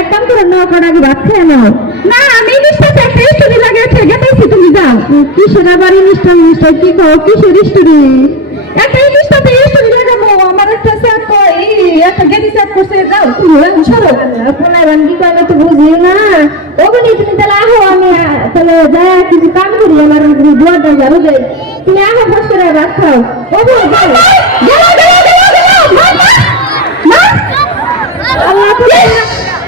এক কাম করে নাও, কটা আগে ভাত খেয়ে নাও। না আমি নিশ্চয় একটা স্টোরি লাগিয়েছে গেতেছি, তুমি যাও। কিসের আবার ইনস্টা মিস্টার কি কও, কিসের স্টোরি? একটা ইনস্টাতে স্টোরি লাগাবো, আমার একটা সেট কই, একটা গেটি সেট করছে, যাও তুমি এখন চলো। আপনার বান্দি কই না তো বুঝি না, ওগুলি তুমি তাহলে আহো, আমি তাহলে যাই কিছু কাম করি, আমার দুয়ার দাও যাবো যাই, তুমি আহো বস করে ভাত খাও। ওগো যাও গেলো গেলো গেলো গেলো মা আল্লাহ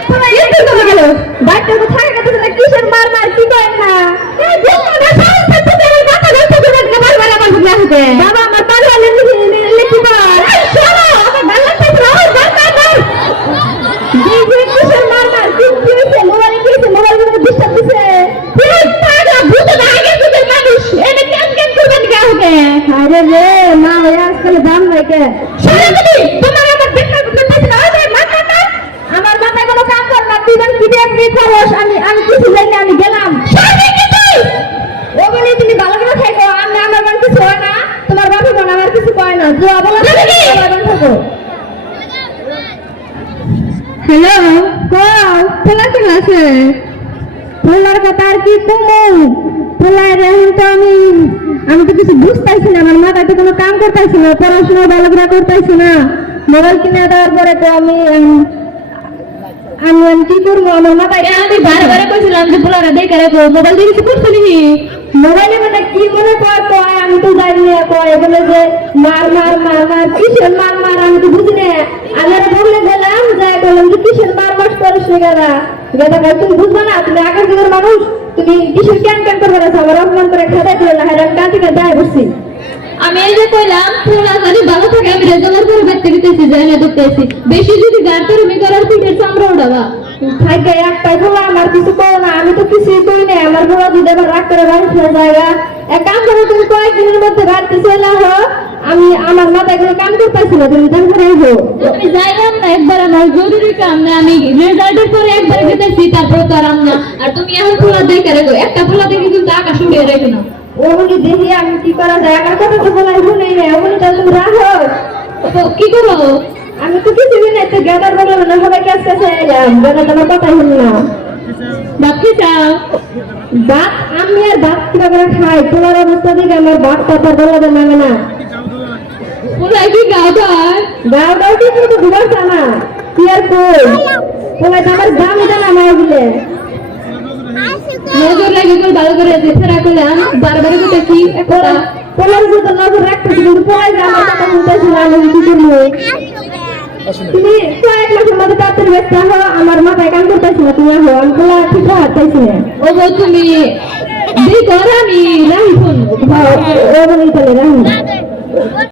তোমরা এত করে গেল ডাক্তার তো থাকে কথা না, কিসের মার মার কি করেন না, এই দেখো না সারা সাথে তেল মাথা নষ্ট করে না, বারবার আমার বুঝে আসে বাবা, আমার পাগলা লিখি বল, এই শোনো আমার গাল্লা থেকে রও দরকার দর যে কিসের মার মার কি হইছে, মোবাইল ডিস্টার্ব দিছে, তুই পাগলা বুঝে না আগে বুঝে মানুষ এটা কেন কেন করবেন কি হবে? আরে রে মা আজকাল দাম নাই কে শোনো তুমি তোমার আমার দেখা করতেছ না, ওই মাথা না আমার মাথায় কোনো কাম কর না, তুই কি দেখবি খরচ, আমি কিছু জানি না, আমি গেলাম। সরবি কি তুই? ও বলি তুমি ভালো করে থাকো, আমি আমার মান কিছু হয় না, তোমার বাবা বোন আমার কিছু কয় না, তুই বলো তুমি বাবা থাকো। হ্যালো কও পোলা কেন আছে? পোলার কথা আর কি কমু, পোলার এখন তো আমি তো কিছু বুঝতেছি না, আমার মাথায় তো কোনো কাম করতেছি না, পড়াশোনা ভালো করে করতেছি না, মোবাইল কিনে দেওয়ার পরে তো আমি কি করবো, আমার মাথায় আমি বারবার কইছিলাম যে পোলারা দেখে রাখো, মোবাইল দিয়ে কিছু করছো নাকি? মোবাইলে মানে কি মনে কয় আমি তো জানি না, কয় বলে যে মার মার মার মার, কিসের মার মার আমি তো বুঝি না, আমি আর বললে গেলাম যাই বললাম যে কিসের মার মার করিস না গেলা গেদা ভাই, তুমি বুঝবা না, তুমি আগের যুগের মানুষ, তুমি কিসের ক্যান ক্যান করবে না, আমার অপমান করে খেতে দিলে না, আমি কান থেকে দায় বসছি। আমি এই যে কইলাম পোলা জানি ভালো থাকে, আমি রেজাল্ট করে বাইতে দিতেছি, যাই না দেখতেছি, বেশি যদি গাড় তুমি করার পিঠের চামড়া উঠাবা থাকে একটাই বলা, আমার কিছু করো না, আমি তো কিছুই করি না, আমার বলা যদি আবার রাগ করে বাড়ি ফেলে জায়গা এক কাম করো, তুমি কয়েকদিনের মধ্যে বাড়িতে চলে আহো, আমি আমার মাথায় কোনো কাম করতেছি না, তুমি দাম করে আইবো। আমি যাইলাম না, একবার আমার জরুরি কাম না, আমি রেজাল্টের পরে একবার দিতেছি, তারপর তো আরাম না, আর তুমি এখন পোলা দেখে রাখো, একটা পোলা দেখে কিন্তু আকাশ উড়িয়ে রেখো না। ওগুলি দেখি আমি কি করা যায়, আমার কথা তো বলাই শুনে না, ওগুলি তো তুমি রাখো। তো কি করবো? আমি তো কিছুই না, তো গাদার বলে না, সবাই কাছে কাছে এলাম, গাদা তোমার কথা শুনি না। ভাত কি চাও? ভাত আমি আর ভাত কিবা করে খাই, তোমার অবস্থা দেখে আমার ভাত কথা বলাতে নামে না। পোলা কি গাও ধর? গাও গাও কি তো দুবার জানা কি আর কই, বলে আমার দাম জানা না বলে নজর লাগে কই ভালো করে দেখে রাখলাম, বারবার করতেছি একটা পোলার উপর তো নজর রাখতেছি, কিন্তু পোলাই যে আমার কথা শুনতেছি না, আমি কি করবো? তুমি কয়েক মাসের মধ্যে তাড়াতাড়ি ব্যস্ত হো, আমার মাথায় কাম করতেছি না, তুমি আহো, আমি পোলা ঠিক হাঁটতেছি না। ও গো তুমি দেখো আমি রাহি ফোন ও বলেই চলে রাখি।